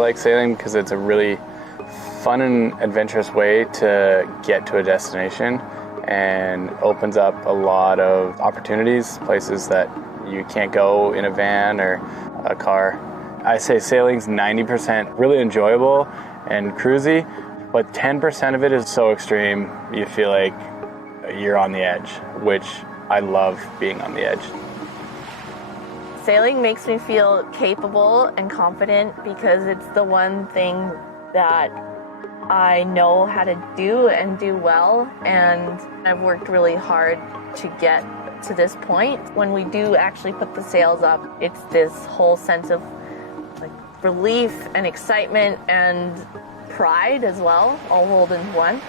like sailing because it's a really fun and adventurous way to get to a destination and opens up a lot of opportunities, places that you can't go in a van or a car. I say sailing's 90% really enjoyable and cruisy, but 10% of it is so extreme you feel like you're on the edge, which I love being on the edge. Sailing makes me feel capable and confident because it's the one thing that I know how to do and do well, and I've worked really hard to get to this point. When we do actually put the sails up, it's this whole sense of like relief and excitement and pride as well, all rolled into one.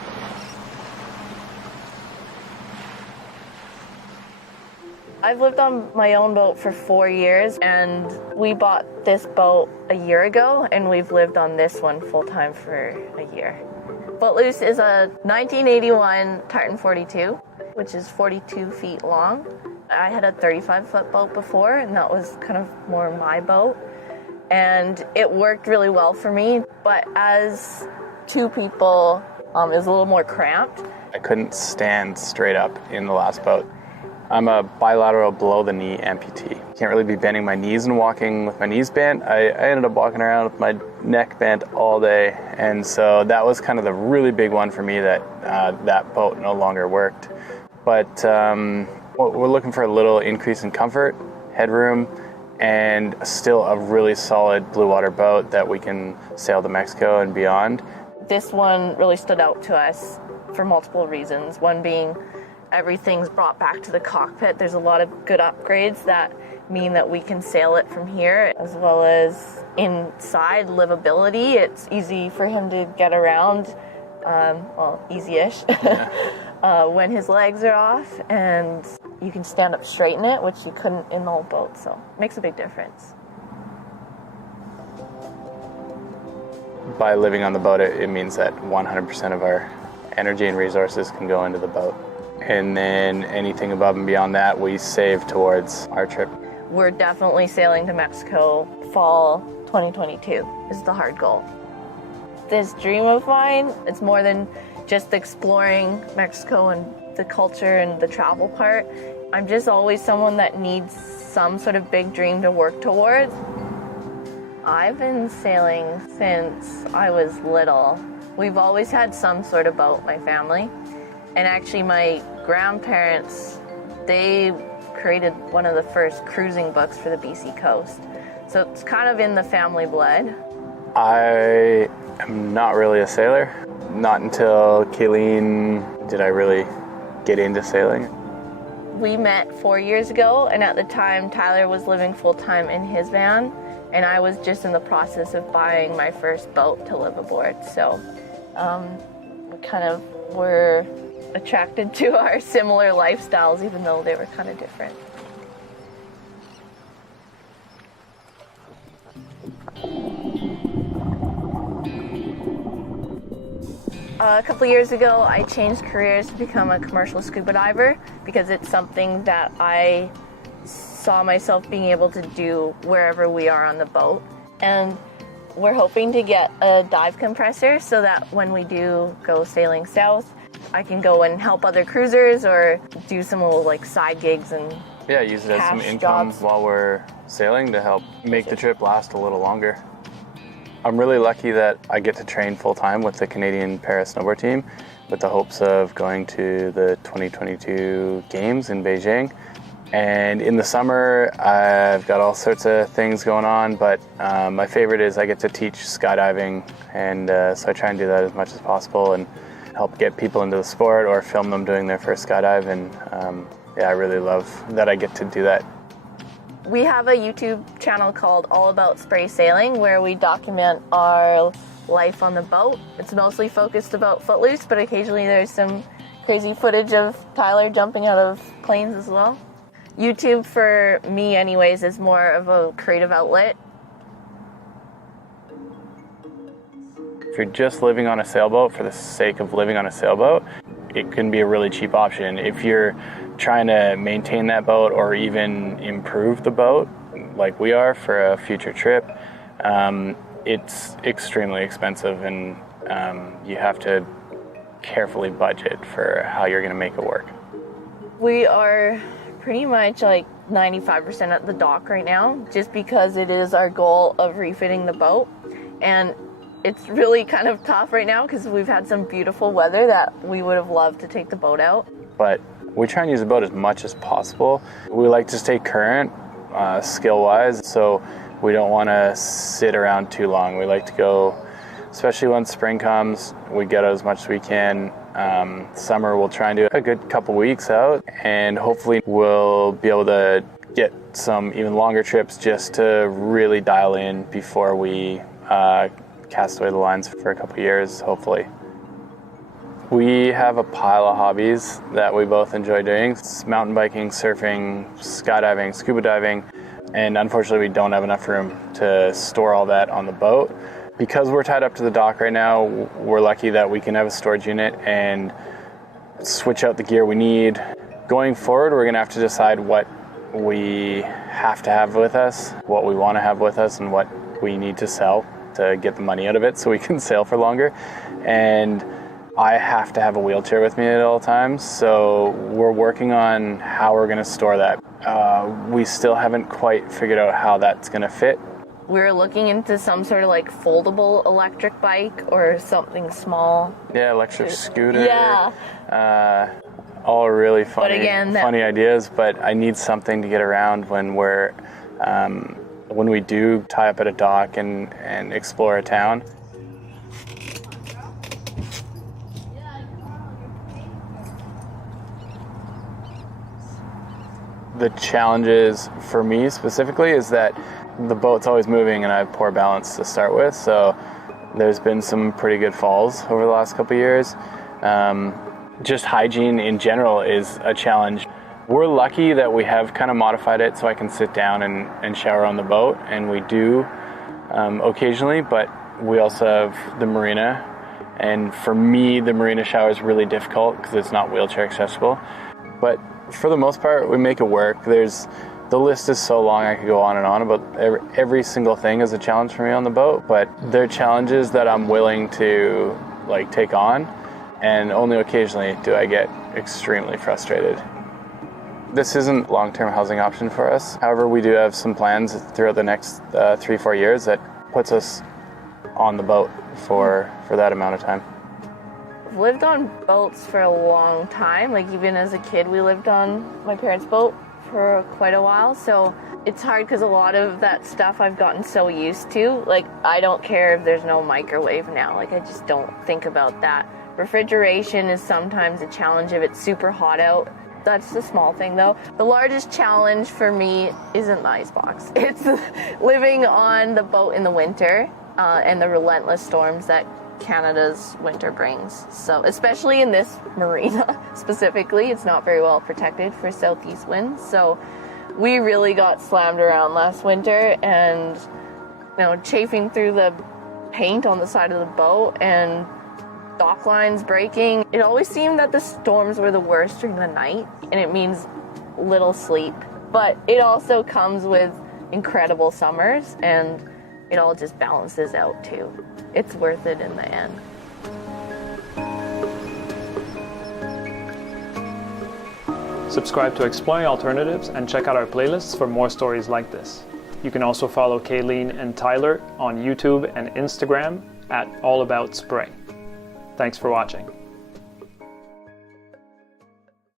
I've lived on my own boat for 4 years, and we bought this boat a year ago, and we've lived on this one full-time for a year. Footloose is a 1981 Tartan 42, which is 42 feet long. I had a 35-foot boat before, and that was kind of more my boat. And it worked really well for me, but as two people, it was a little more cramped. I couldn't stand straight up in the last boat. I'm a bilateral below-the-knee amputee. Can't really be bending my knees and walking with my knees bent. I ended up walking around with my neck bent all day, and so that was kind of the really big one for me that that boat no longer worked. But we're looking for a little increase in comfort, headroom, and still a really solid blue water boat that we can sail to Mexico and beyond. This one really stood out to us for multiple reasons. One being everything's brought back to the cockpit. There's a lot of good upgrades that mean that we can sail it from here, as well as inside livability. It's easy for him to get around, well, easy-ish, when his legs are off, and you can stand up straight in it, which you couldn't in the old boat, so it makes a big difference. By living on the boat, it means that 100% of our energy and resources can go into the boat. And then anything above and beyond that, we save towards our trip. We're definitely sailing to Mexico fall 2022 is the hard goal. This dream of mine, it's more than just exploring Mexico and the culture and the travel part. I'm just always someone that needs some sort of big dream to work towards. I've been sailing since I was little. We've always had some sort of boat, my family. And actually my grandparents, they created one of the first cruising books for the BC coast. So it's kind of in the family blood. I am not really a sailor. Not until Kayleen did I really get into sailing. We met 4 years ago, and at the time Tyler was living full-time in his van, and I was just in the process of buying my first boat to live aboard. So we kind of were attracted to our similar lifestyles, even though they were kind of different. A couple years ago, I changed careers to become a commercial scuba diver because it's something that I saw myself being able to do wherever we are on the boat. And we're hoping to get a dive compressor so that when we do go sailing south, I can go and help other cruisers or do some little like side gigs and use it as some income jobs while we're sailing to help make the trip last a little longer. I'm really lucky that I get to train full-time with the Canadian para snowboard team with the hopes of going to the 2022 games in Beijing. And in the summer, I've got all sorts of things going on, but my favorite is I get to teach skydiving, and so I try and do that as much as possible and help get people into the sport or film them doing their first skydive, and I really love that I get to do that. We have a YouTube channel called All About Spray Sailing where we document our life on the boat. It's mostly focused about Footloose, but occasionally there's some crazy footage of Tyler jumping out of planes as well. YouTube for me anyways is more of a creative outlet. If you're just living on a sailboat for the sake of living on a sailboat, it can be a really cheap option. If you're trying to maintain that boat or even improve the boat, like we are for a future trip, it's extremely expensive, and you have to carefully budget for how you're going to make it work. We are pretty much like 95% at the dock right now, just because it is our goal of refitting the boat. And it's really kind of tough right now because we've had some beautiful weather that we would have loved to take the boat out. But we try and use the boat as much as possible. We like to stay current, skill-wise, so we don't want to sit around too long. We like to go, especially when spring comes, we get out as much as we can. Summer, we'll try and do a good couple weeks out, and hopefully we'll be able to get some even longer trips just to really dial in before we cast away the lines for a couple years, hopefully. We have a pile of hobbies that we both enjoy doing. It's mountain biking, surfing, skydiving, scuba diving, and unfortunately we don't have enough room to store all that on the boat. Because we're tied up to the dock right now, we're lucky that we can have a storage unit and switch out the gear we need. Going forward, we're gonna have to decide what we have to have with us, what we wanna have with us, and what we need to sell to get the money out of it so we can sail for longer. And I have to have a wheelchair with me at all times, so we're working on how we're gonna store that. We still haven't quite figured out how that's gonna fit. We're looking into some sort of like foldable electric bike or something small. Yeah, electric scooter. Yeah. All really funny, again, funny ideas, but I need something to get around when when we do tie up at a dock and explore a town. The challenges for me specifically is that the boat's always moving and I have poor balance to start with, so there's been some pretty good falls over the last couple of years. Just hygiene in general is a challenge. We're lucky that we have kind of modified it so I can sit down and shower on the boat, and we do occasionally, but we also have the marina, and for me the marina shower is really difficult because it's not wheelchair accessible, but for the most part we make it work. The list is so long I could go on and on about every single thing is a challenge for me on the boat, but they're challenges that I'm willing to take on, and only occasionally do I get extremely frustrated. This isn't a long-term housing option for us. However, we do have some plans throughout the next 3-4 years that puts us on the boat for that amount of time. I've lived on boats for a long time. Even as a kid, we lived on my parents' boat for quite a while, so it's hard because a lot of that stuff I've gotten so used to. I don't care if there's no microwave now. I just don't think about that. Refrigeration is sometimes a challenge if it's super hot out. That's the small thing though. The largest challenge for me isn't the icebox. It's living on the boat in the winter and the relentless storms that Canada's winter brings. So especially in this marina specifically, it's not very well protected for southeast winds. So we really got slammed around last winter, and chafing through the paint on the side of the boat and dock lines breaking. It always seemed that the storms were the worst during the night, and it means little sleep. But it also comes with incredible summers, and it all just balances out too. It's worth it in the end. Subscribe to Exploring Alternatives and check out our playlists for more stories like this. You can also follow Kayleen and Tyler on YouTube and Instagram at All About Spray. Thanks for watching.